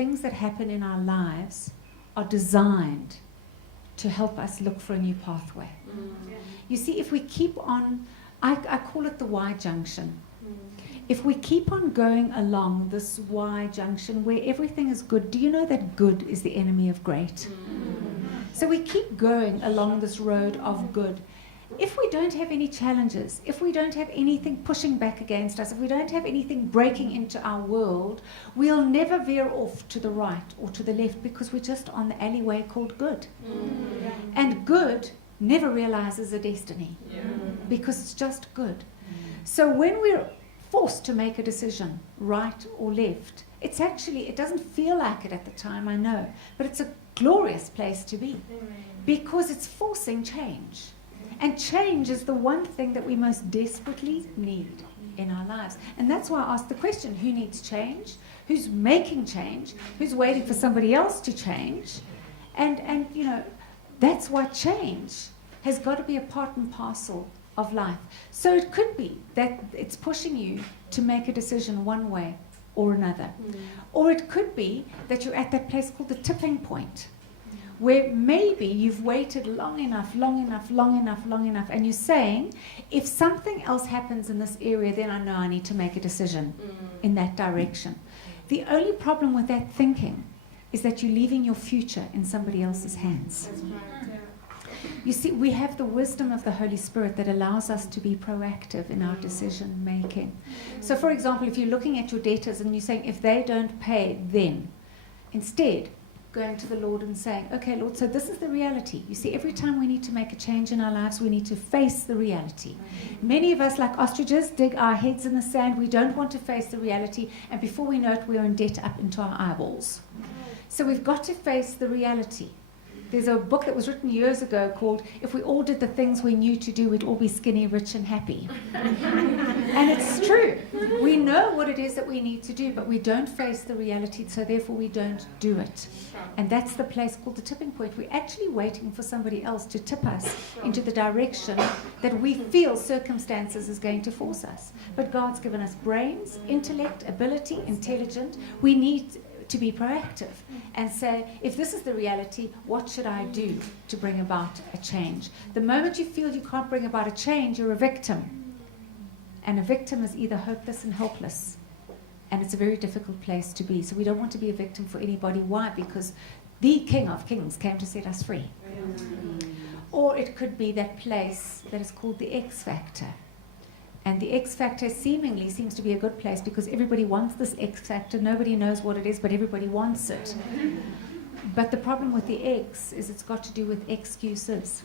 things that happen in our lives are designed to help us look for a new pathway. You see, if we keep on, I call it the Y junction. If we keep on going along this Y junction where everything is good, do you know that good is the enemy of great? So we keep going along this road of good. If we don't have any challenges, if we don't have anything pushing back against us, if we don't have anything breaking into our world, we'll never veer off to the right or to the left because we're just on the alleyway called good. And good never realizes a destiny because it's just good. So when we're forced to make a decision, right or left, it's actually, it doesn't feel like it at the time, I know, but it's a glorious place to be because it's forcing change. And change is the one thing that we most desperately need in our lives. And that's why I asked the question, who needs change? Who's making change? Who's waiting for somebody else to change? And you know, that's why change has got to be a part and parcel of life. So it could be that it's pushing you to make a decision one way or another. Or it could be that you're at that place called the tipping point, where maybe you've waited long enough, and you're saying, if something else happens in this area, then I know I need to make a decision in that direction. The only problem with that thinking is that you're leaving your future in somebody else's hands. You see, we have the wisdom of the Holy Spirit that allows us to be proactive in our decision making. So, for example, if you're looking at your debtors and you're saying, if they don't pay, then, instead, going to the Lord and saying, okay, Lord, so this is the reality. You see, every time we need to make a change in our lives, we need to face the reality. Many of us, like ostriches, dig our heads in the sand. We don't want to face the reality, and before we know it, we're in debt up into our eyeballs. So we've got to face the reality. There's a book that was written years ago called, If We All Did the Things We Knew to Do, We'd All Be Skinny, Rich and Happy. And it's true. We know what it is that we need to do, but we don't face the reality, so therefore we don't do it. And that's the place called the tipping point. We're actually waiting for somebody else to tip us into the direction that we feel circumstances is going to force us. But God's given us brains, intellect, ability, intelligence. We need to be proactive and say, if this is the reality, what should I do to bring about a change? The moment you feel you can't bring about a change, you're a victim. And a victim is either hopeless and helpless. And it's a very difficult place to be. So we don't want to be a victim for anybody. Why? Because the King of Kings came to set us free. Or it could be that place that is called the X Factor. And the X Factor seemingly seems to be a good place because everybody wants this X Factor. Nobody knows what it is, but everybody wants it. But the problem with the X is it's got to do with excuses.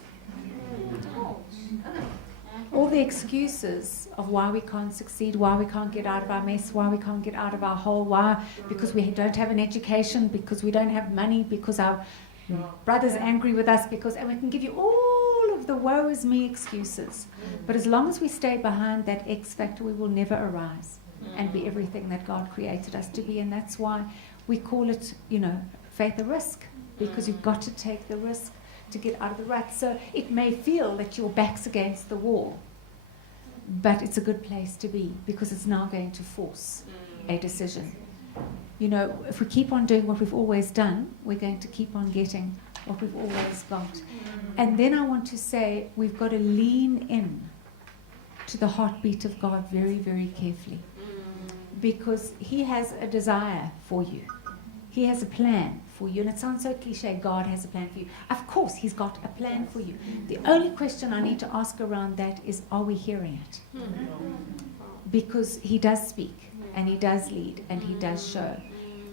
All the excuses of why we can't succeed, why we can't get out of our mess, why we can't get out of our hole, why, because we don't have an education, because we don't have money, because our brother's angry with us, because, and we can give you all of the woe is me excuses. But as long as we stay behind that X factor, we will never arise and be everything that God created us to be. And that's why we call it, you know, faith a risk, because you've got to take the risk to get out of the rut. So it may feel that your back's against the wall, but it's a good place to be because it's now going to force a decision. You know, if we keep on doing what we've always done, we're going to keep on getting what we've always got. And then I want to say we've got to lean in to the heartbeat of God very, very carefully, because He has a desire for you. He has a plan for you. And it sounds so cliche, God has a plan for you. Of course, He's got a plan for you. The only question I need to ask around that is, are we hearing it? Because He does speak, and He does lead, and He does show.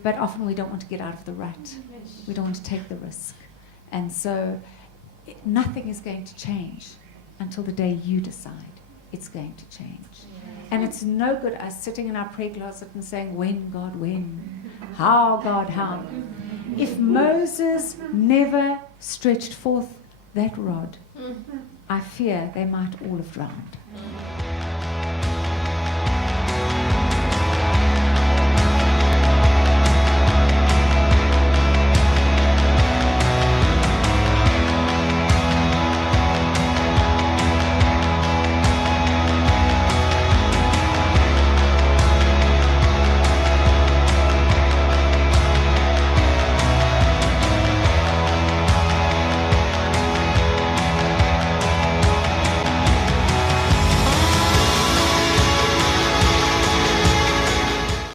But often we don't want to get out of the rut. We don't want to take the risk. And so nothing is going to change until the day you decide it's going to change. And it's no good us sitting in our prayer closet and saying, when, God, when? How, God, how? If Moses never stretched forth that rod, I fear they might all have drowned.